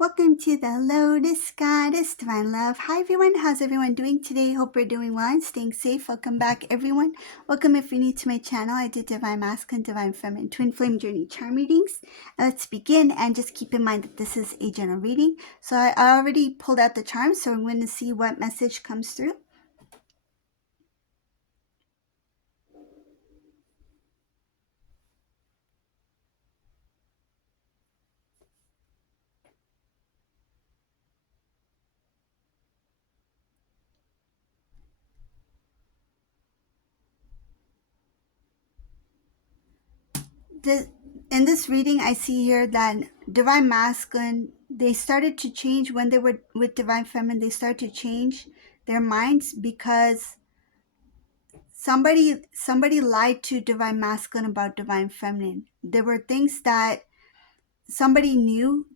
Welcome to the Lotus Goddess Divine Love. Hi everyone, how's everyone doing today? Hope you're doing well and staying safe. Welcome back everyone. Welcome if you're new to my channel. I do Divine Masculine, Divine Feminine, Twin Flame Journey Charm readings. Let's begin, and just keep in mind that this is a general reading. So I already pulled out the charms, so I'm going to see what message comes through. In this reading, I see here that Divine Masculine, they started to change when they were with Divine Feminine. They started to change their minds because somebody lied to Divine Masculine about Divine Feminine. There were things that somebody knew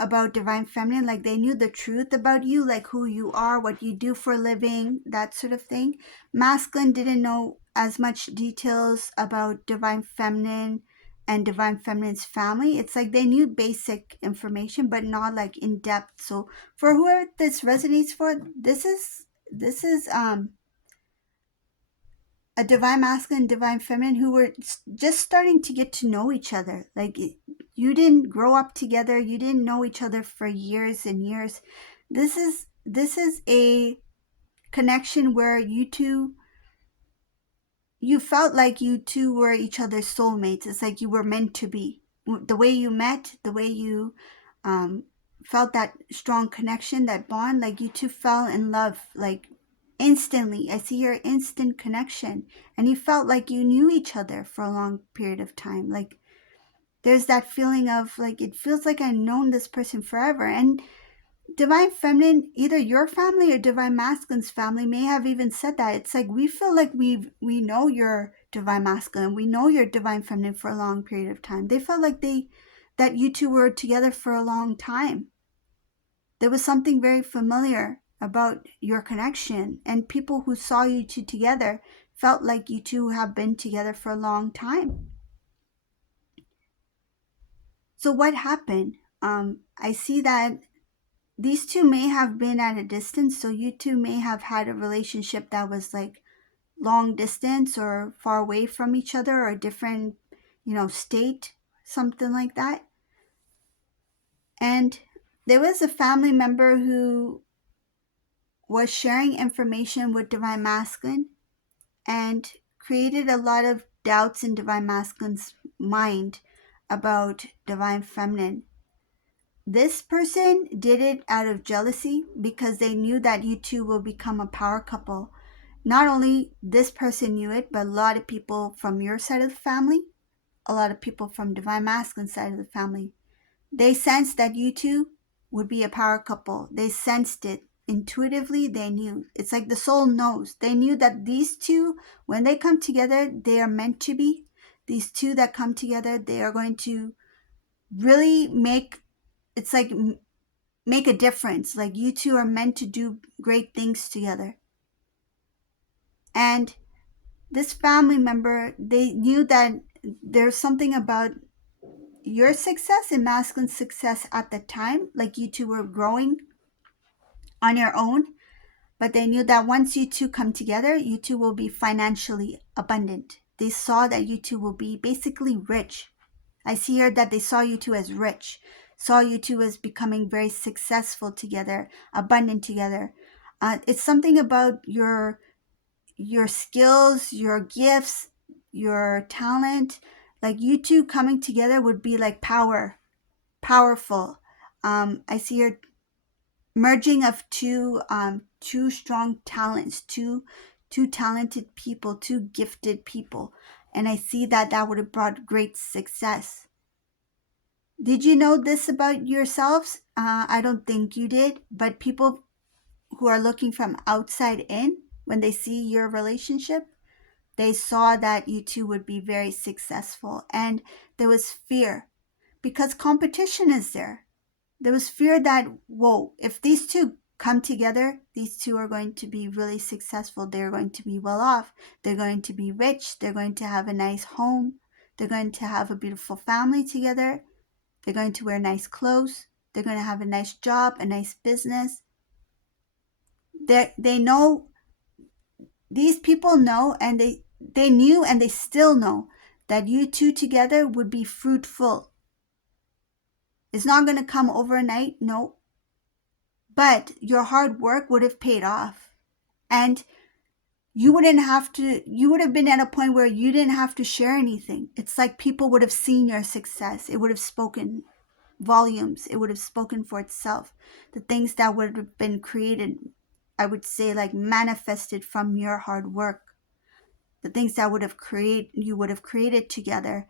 about Divine Feminine, like they knew the truth about you, like who you are, what you do for a living, that sort of thing. Masculine didn't know as much details about Divine Feminine and Divine Feminine's family. It's like they knew basic information, but not like in depth. So for whoever this resonates for, this is a Divine Masculine, Divine Feminine who were just starting to get to know each other. Like, you didn't grow up together, you didn't know each other for years and years. This is a connection where you felt like you two were each other's soulmates. It's like you were meant to be. The way you met, the way you felt that strong connection, that bond, like you two fell in love, like instantly. I see your instant connection, and you felt like you knew each other for a long period of time. Like there's that feeling of like, it feels like I've known this person forever. And Divine Feminine, either your family or Divine Masculine's family may have even said that. It's like, we feel like we know your Divine Masculine, we know your Divine Feminine for a long period of time. They felt like that you two were together for a long time. There was something very familiar about your connection, and people who saw you two together felt like you two have been together for a long time. So what happened? I see that these two may have been at a distance, so you two may have had a relationship that was like long distance or far away from each other, or a different, state, something like that. And there was a family member who was sharing information with Divine Masculine and created a lot of doubts in Divine Masculine's mind about Divine Feminine. This person did it out of jealousy because they knew that you two will become a power couple. Not only this person knew it, but a lot of people from your side of the family, a lot of people from Divine Masculine's side of the family, they sensed that you two would be a power couple. They sensed it intuitively. They knew. It's like the soul knows. They knew that these two, when they come together, they are meant to be. These two that come together, they are going to really it's like make a difference. Like, you two are meant to do great things together. And this family member, they knew that there's something about your success and masculine success at the time, like you two were growing on your own, but they knew that once you two come together, you two will be financially abundant. They saw that you two will be basically rich. I see here that they saw you two as rich, saw you two as becoming very successful together, abundant together. It's something about your skills, your gifts, your talent. Like, you two coming together would be like powerful. I see your merging of two strong talents, two talented people, two gifted people, and I see that would have brought great success. Did you know this about yourselves? I don't think you did, but people who are looking from outside in, when they see your relationship, they saw that you two would be very successful. And there was fear because competition is there. There was fear that, whoa, if these two come together, these two are going to be really successful. They're going to be well off. They're going to be rich. They're going to have a nice home. They're going to have a beautiful family together. They're going to wear nice clothes. They're going to have a nice job, a nice business. They know, these people know, and they knew and they still know that you two together would be fruitful. It's not going to come overnight, no. But your hard work would have paid off. And you would have been at a point where you didn't have to share anything. It's like people would have seen your success. It would have spoken volumes. It would have spoken for itself. The things that would have been created, I would say, like manifested from your hard work. The things that you would have created together,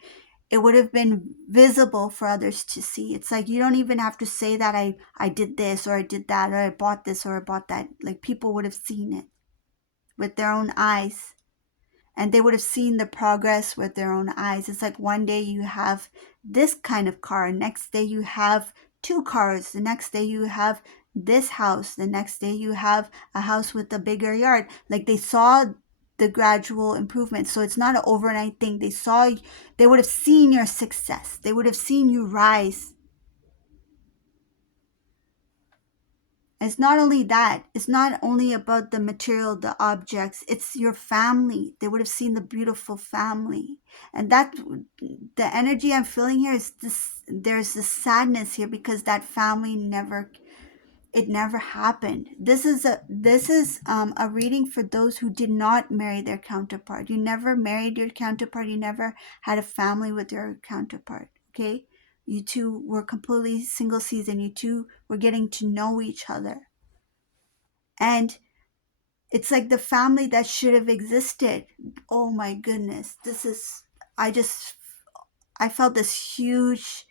it would have been visible for others to see. It's like you don't even have to say that I did this or I did that or I bought this or I bought that. Like people would have seen it with their own eyes, and they would have seen the progress with their own eyes. It's like one day you have this kind of car, next day you have two cars, the next day you have this house, the next day you have a house with a bigger yard. Like they saw the gradual improvement. So it's not an overnight thing. They would have seen your success. They would have seen you rise. It's not only that. It's not only about the material, the objects. It's your family. They would have seen the beautiful family. And that, the energy I'm feeling here is this, there's this sadness here because that family it never happened. This is a reading for those who did not marry their counterpart. You never married your counterpart. You never had a family with your counterpart. Okay, you two were completely single season. You two were getting to know each other, and it's like the family that should have existed. Oh my goodness, this is. I felt this huge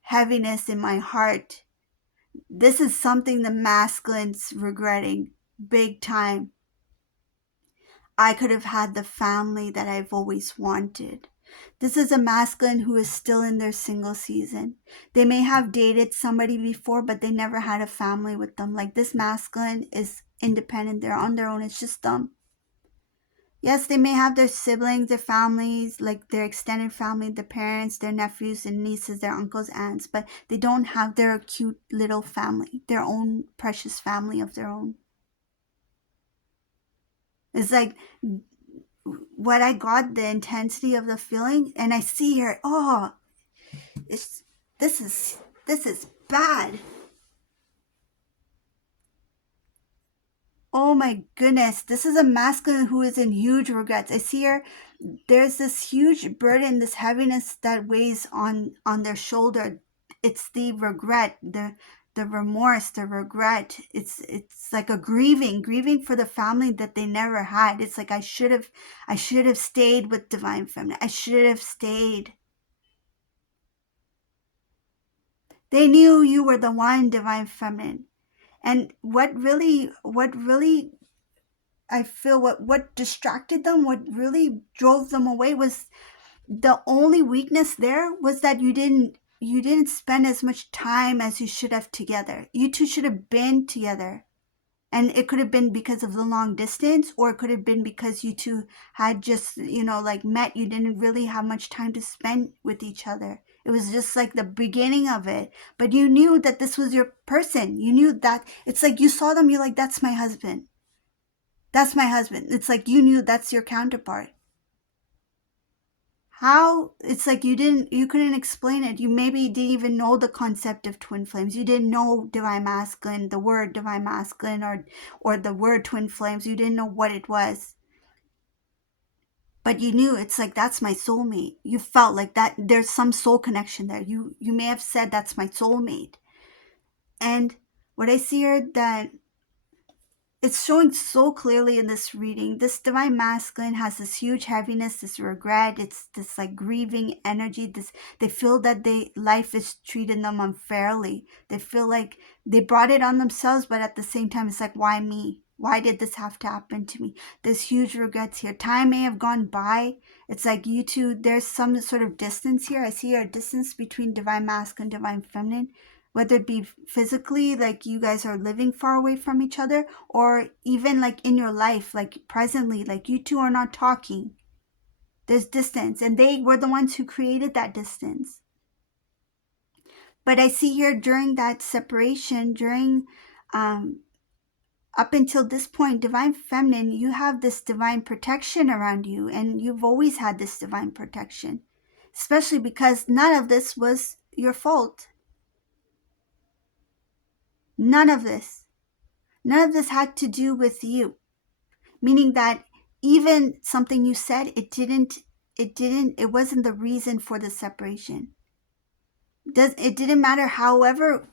heaviness in my heart. This is something the masculine's regretting big time. I could have had the family that I've always wanted. This is a masculine who is still in their single season. They may have dated somebody before, but they never had a family with them. Like this masculine is independent. They're on their own. It's just them. Yes, they may have their siblings, their families, like their extended family, their parents, their nephews and nieces, their uncles, aunts, but they don't have their cute little family, their own precious family of their own. It's like what I got, the intensity of the feeling, and I see her, oh, it's this is bad. Oh my goodness, this is a masculine who is in huge regrets. I see her, there's this huge burden, this heaviness that weighs on their shoulder. It's the regret, the remorse, the regret. It's like a grieving for the family that they never had. It's like I should have stayed with divine feminine. I should have stayed. They knew you were the one, divine feminine. And what really I feel what distracted them, what really drove them away was the only weakness there was that you didn't spend as much time as you should have together. You two should have been together. And it could have been because of the long distance, or it could have been because you two had just, like met. You didn't really have much time to spend with each other. It was just like the beginning of it. But you knew that this was your person. You knew that it's like you saw them, you're like, that's my husband. That's my husband. It's like you knew that's your counterpart. How? It's like you couldn't explain it. You maybe didn't even know the concept of twin flames. You didn't know divine masculine, the word divine masculine, or the word twin flames. You didn't know what it was. But you knew, it's like, that's my soulmate. You felt like that there's some soul connection there. You may have said that's my soulmate. And what I see here, that it's showing so clearly in this reading, this divine masculine has this huge heaviness, this regret. It's this like grieving energy. They feel that life is treating them unfairly. They feel like they brought it on themselves, but at the same time, it's like, why me? Why did this have to happen to me? There's huge regrets here. Time may have gone by. It's like you two, there's some sort of distance here. I see a distance between divine masculine and divine feminine, whether it be physically, like you guys are living far away from each other, or even like in your life, like presently, like you two are not talking. There's distance, and they were the ones who created that distance. But I see here during that separation, during um, up until this point, divine feminine, you have this divine protection around you, and you've always had this divine protection, especially because none of this was your fault. None of this. None of this had to do with you. Meaning that even something you said, it wasn't the reason for the separation. It didn't matter however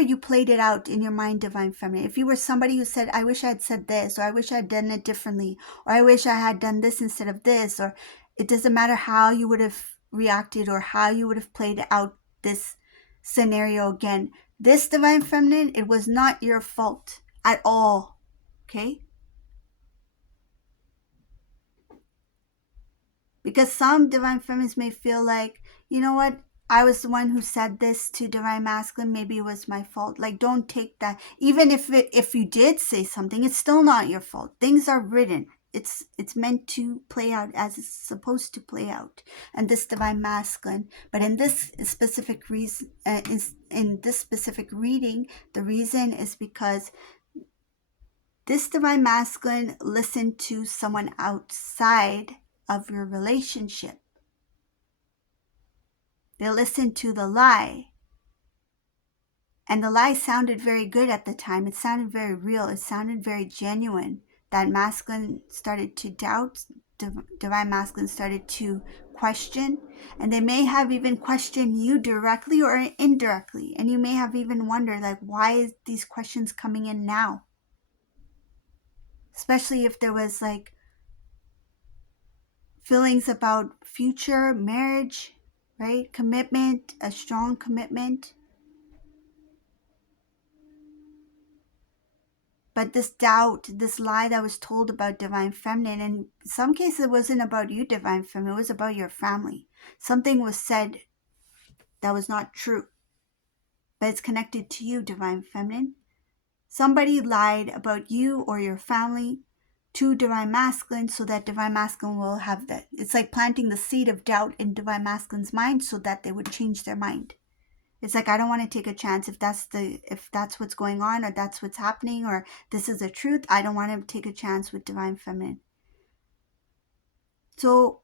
you played it out in your mind, divine feminine. If you were somebody who said, I wish I had said this, or I wish I had done it differently, or I wish I had done this instead of this, or it doesn't matter how you would have reacted or how you would have played out this scenario again. This divine feminine, it was not your fault at all. Okay? Because some divine feminines may feel like, you know what, I was the one who said this to divine masculine, maybe it was my fault. Like, don't take that. Even if you did say something, it's still not your fault. Things are written. It's meant to play out as it's supposed to play out. And this divine masculine, but in this specific reason, in this specific reading, the reason is because this divine masculine listened to someone outside of your relationship. They listened to the lie. And the lie sounded very good at the time. It sounded very real. It sounded very genuine. That masculine started to doubt. Divine masculine started to question. And they may have even questioned you directly or indirectly. And you may have even wondered, like, why is these questions coming in now? Especially if there was like feelings about future marriage, right? Commitment, a strong commitment. But this doubt, this lie that was told about divine feminine, and in some cases it wasn't about you, divine feminine, it was about your family. Something was said that was not true, but it's connected to you, divine feminine. Somebody lied about you or your family to divine masculine so that divine masculine will have that. It's like planting the seed of doubt in divine masculine's mind so that they would change their mind. It's like, I don't want to take a chance if that's what's going on, or that's what's happening, or this is the truth. I don't want to take a chance with divine feminine. So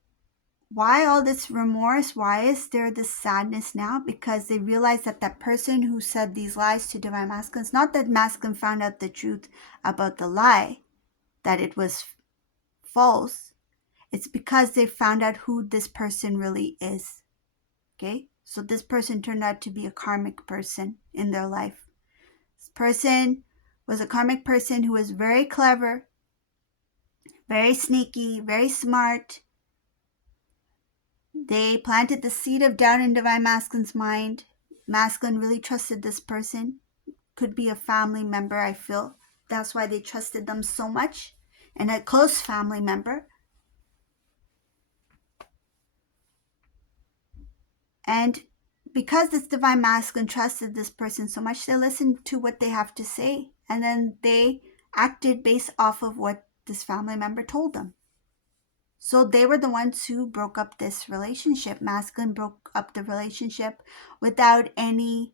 why all this remorse? Why is there this sadness now? Because they realize that that person who said these lies to divine masculine, it's not that masculine found out the truth about the lie, that it was false. It's because they found out who this person really is. Okay? So this person turned out to be a karmic person in their life. This person was a karmic person who was very clever, very sneaky, very smart. They planted the seed of doubt in divine masculine's mind. Masculine really trusted this person. Could be a family member, I feel. That's why they trusted them so much. And a close family member. And because this divine masculine trusted this person so much, they listened to what they have to say. And then they acted based off of what this family member told them. So they were the ones who broke up this relationship. Masculine broke up the relationship without any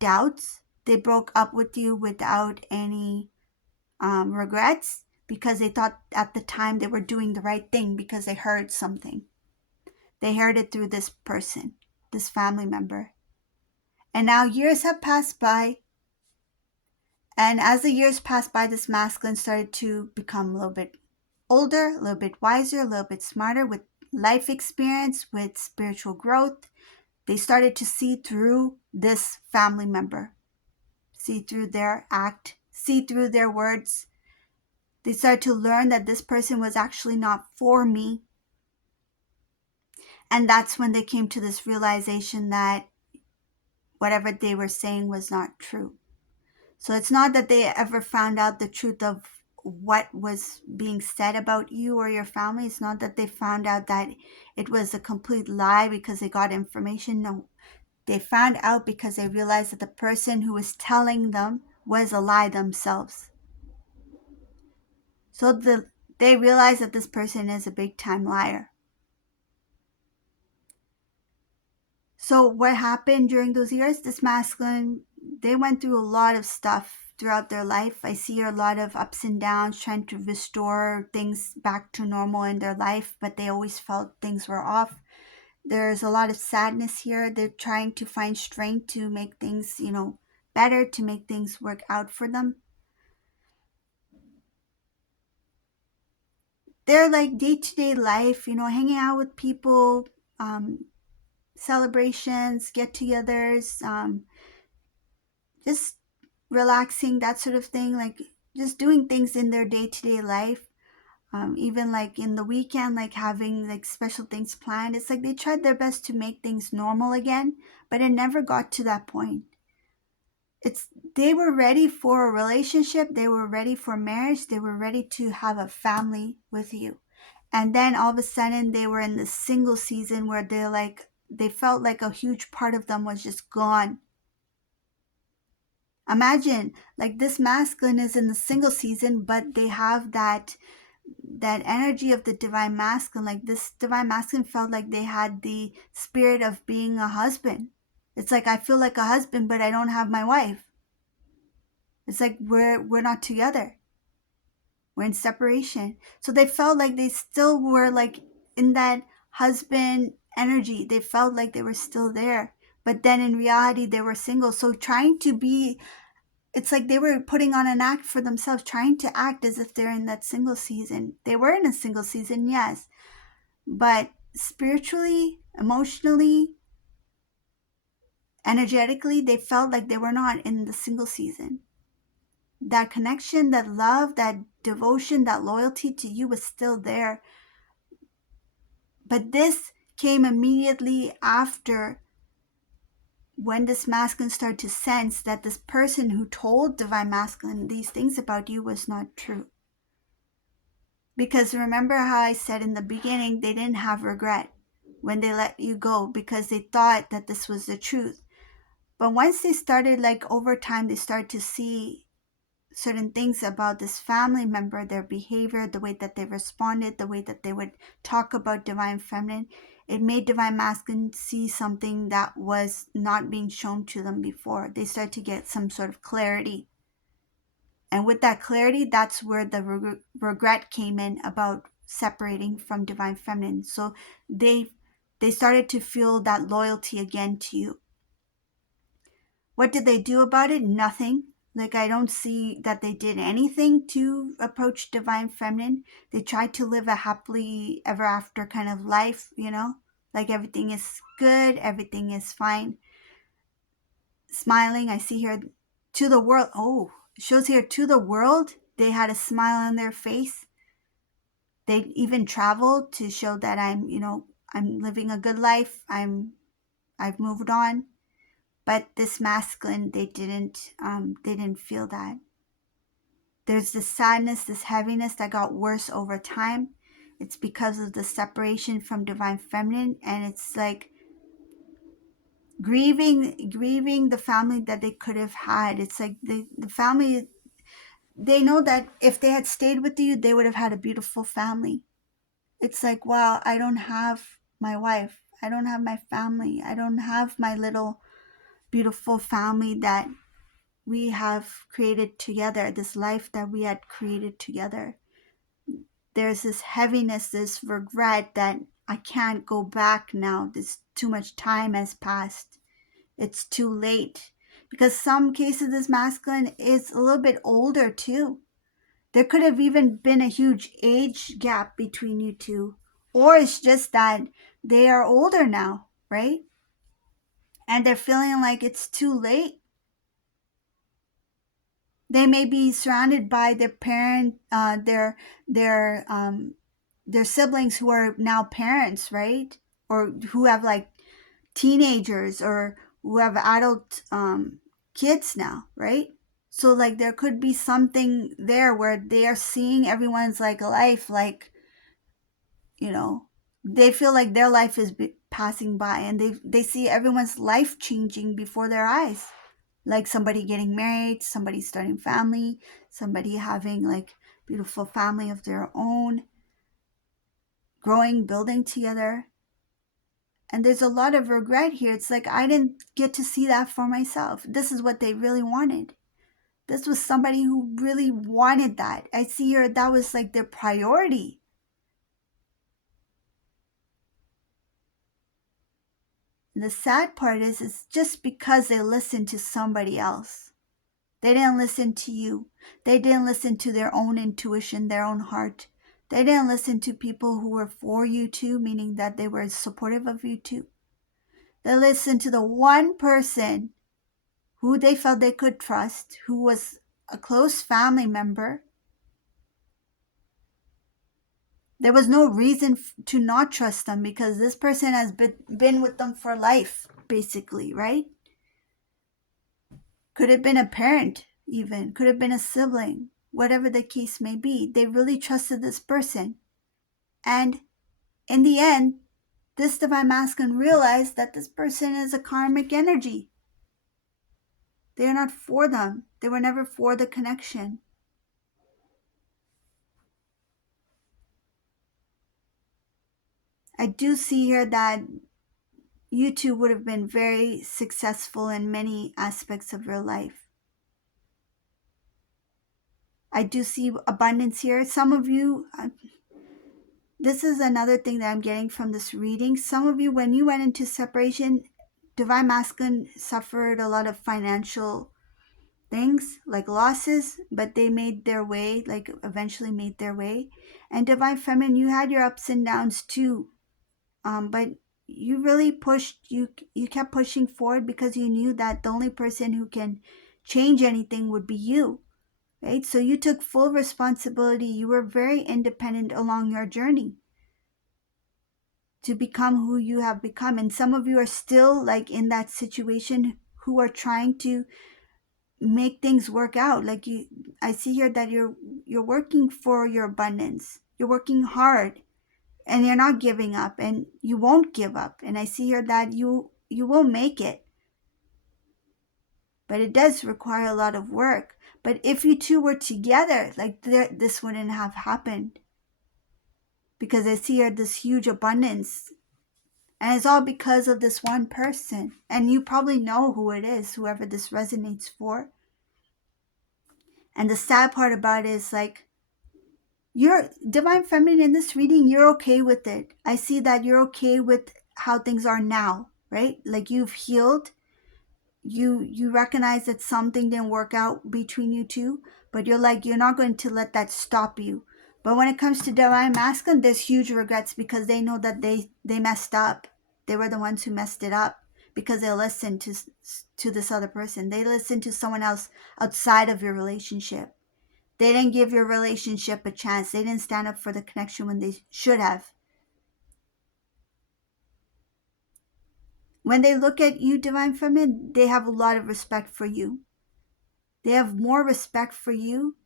doubts. They broke up with you without any regrets, because they thought at the time they were doing the right thing because they heard something. They heard it through this person, this family member. And now years have passed by. And as the years passed by, this masculine started to become a little bit older, a little bit wiser, a little bit smarter, with life experience, with spiritual growth. They started to see through this family member, see through their act, see through their words. They started to learn that this person was actually not for me. And that's when they came to this realization that whatever they were saying was not true. So it's not that they ever found out the truth of what was being said about you or your family. It's not that they found out that it was a complete lie because they got information. No, they found out because they realized that the person who was telling them was a lie themselves. So they realized that this person is a big time liar. So what happened during those years? This masculine, they went through a lot of stuff throughout their life. I see a lot of ups and downs, trying to restore things back to normal in their life, but they always felt things were off. There's a lot of sadness here. They're trying to find strength to make things, better, to make things work out for them. They're like day-to-day life, hanging out with people, um, celebrations, get-togethers, just relaxing, that sort of thing, like just doing things in their day-to-day life. Even like in the weekend, like having like special things planned. It's like they tried their best to make things normal again, but it never got to that point. It's They were ready for a relationship, they were ready for marriage, they were ready to have a family with you. And then all of a sudden they were in this single season where they felt like a huge part of them was just gone. Imagine, like, this masculine is in the single season, but they have that energy of the divine masculine. Like, this divine masculine felt like they had the spirit of being a husband. It's like, I feel like a husband, but I don't have my wife. It's like we're not together. We're in separation. So they felt like they still were like in that husband energy. They felt like they were still there. But then in reality they were single. So trying to be, it's like they were putting on an act for themselves, trying to act as if they're in that single season. They were in a single season, yes. But spiritually, emotionally, energetically, they felt like they were not in the single season. That connection, that love, that devotion, that loyalty to you was still there. But this came immediately after, when this masculine started to sense that this person who told divine masculine these things about you was not true. Because remember how I said in the beginning, they didn't have regret when they let you go because they thought that this was the truth. But once they started, like, over time, they started to see certain things about this family member, their behavior, the way that they responded, the way that they would talk about divine feminine. It made divine masculine see something that was not being shown to them before. They started to get some sort of clarity. And with that clarity, that's where the regret came in about separating from divine feminine. So they started to feel that loyalty again to you. What did they do about it? Nothing. Like, I don't see that they did anything to approach divine feminine. They tried to live a happily ever after kind of life, like everything is good, everything is fine. Smiling, I see here, to the world. Oh, it shows here, to the world, they had a smile on their face. They even traveled to show that I'm living a good life. I've moved on. But this masculine, they didn't feel that. There's this sadness, this heaviness that got worse over time. It's because of the separation from divine feminine, and it's like grieving the family that they could have had. It's like the family, they know that if they had stayed with you, they would have had a beautiful family. It's like, wow, I don't have my wife, I don't have my family, I don't have my little beautiful family that we have created together, this life that we had created together. There's this heaviness, this regret that I can't go back now. This too much time has passed. It's too late. Because some cases this masculine is a little bit older too. There could have even been a huge age gap between you two. Or it's just that they are older now, right? And they're feeling like it's too late. They may be surrounded by their parent, their siblings who are now parents, right? Or who have like teenagers, or who have adult kids now, right? So like there could be something there where they are seeing everyone's like life, like, you know, they feel like their life is passing by, and they see everyone's life changing before their eyes, like somebody getting married, somebody starting family, somebody having like beautiful family of their own, growing, building together. And there's a lot of regret here. It's like, I didn't get to see that for myself. This is what they really wanted. This was somebody who really wanted that. I see here that was like their priority. And the sad part is, it's just because they listened to somebody else. They didn't listen to you. They didn't listen to their own intuition, their own heart. They didn't listen to people who were for you too, meaning that they were supportive of you too. They listened to the one person who they felt they could trust, who was a close family member. There was no reason to not trust them because this person has been with them for life, basically, right? Could have been a parent, even. Could have been a sibling. Whatever the case may be. They really trusted this person. And in the end, this divine masculine realized that this person is a karmic energy. They are not for them. They were never for the connection. I do see here that you two would have been very successful in many aspects of your life. I do see abundance here. Some of you, this is another thing that I'm getting from this reading. Some of you, when you went into separation, divine masculine suffered a lot of financial things like losses, but they made their way, like eventually made their way. And divine feminine, you had your ups and downs too, but you really pushed. You kept pushing forward because you knew that the only person who can change anything would be you, right? So you took full responsibility. You were very independent along your journey to become who you have become. And some of you are still like in that situation, who are trying to make things work out. Like I see here that you're working for your abundance. You're working hard and you're not giving up, and you won't give up. And I see here that you will make it. But it does require a lot of work. But if you two were together, like this wouldn't have happened. Because I see here this huge abundance. And it's all because of this one person. And you probably know who it is, whoever this resonates for. And the sad part about it is, like, you're divine feminine in this reading, you're okay with it. I see that you're okay with how things are now, right? Like, you've healed. You recognize that something didn't work out between you two, but you're not going to let that stop you. But when it comes to divine masculine, there's huge regrets because they know that they messed up. They were the ones who messed it up because they listened to this other person. They listened to someone else outside of your relationship. They didn't give your relationship a chance. They didn't stand up for the connection when they should have. When they look at you, divine feminine, they have a lot of respect for you. They have more respect for you.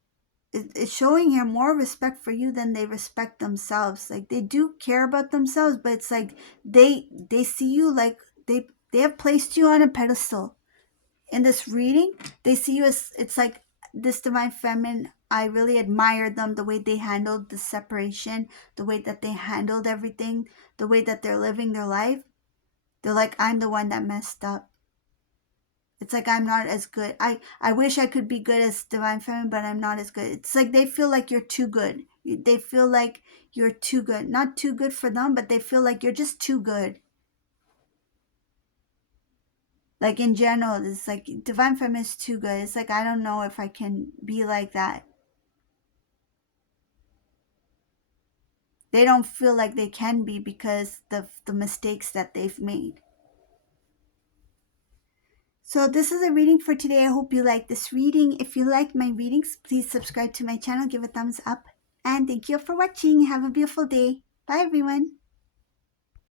It's showing here more respect for you than they respect themselves. Like, they do care about themselves, but it's like they see you like they have placed you on a pedestal. In this reading, they see you as, it's like, this divine feminine, I really admire them, the way they handled the separation, the way that they handled everything, the way that they're living their life. They're like, I'm the one that messed up. It's like, I'm not as good. I wish I could be good as divine feminine, but I'm not as good. It's like they feel like you're too good. They feel like you're too good. Not too good for them, but they feel like you're just too good. Like, in general, it's like divine feminine is too good. It's like, I don't know if I can be like that. They don't feel like they can be because of the mistakes that they've made. So this is a reading for today. I hope you like this reading. If you like my readings, please subscribe to my channel, give a thumbs up, and thank you for watching. Have a beautiful day. Bye, everyone.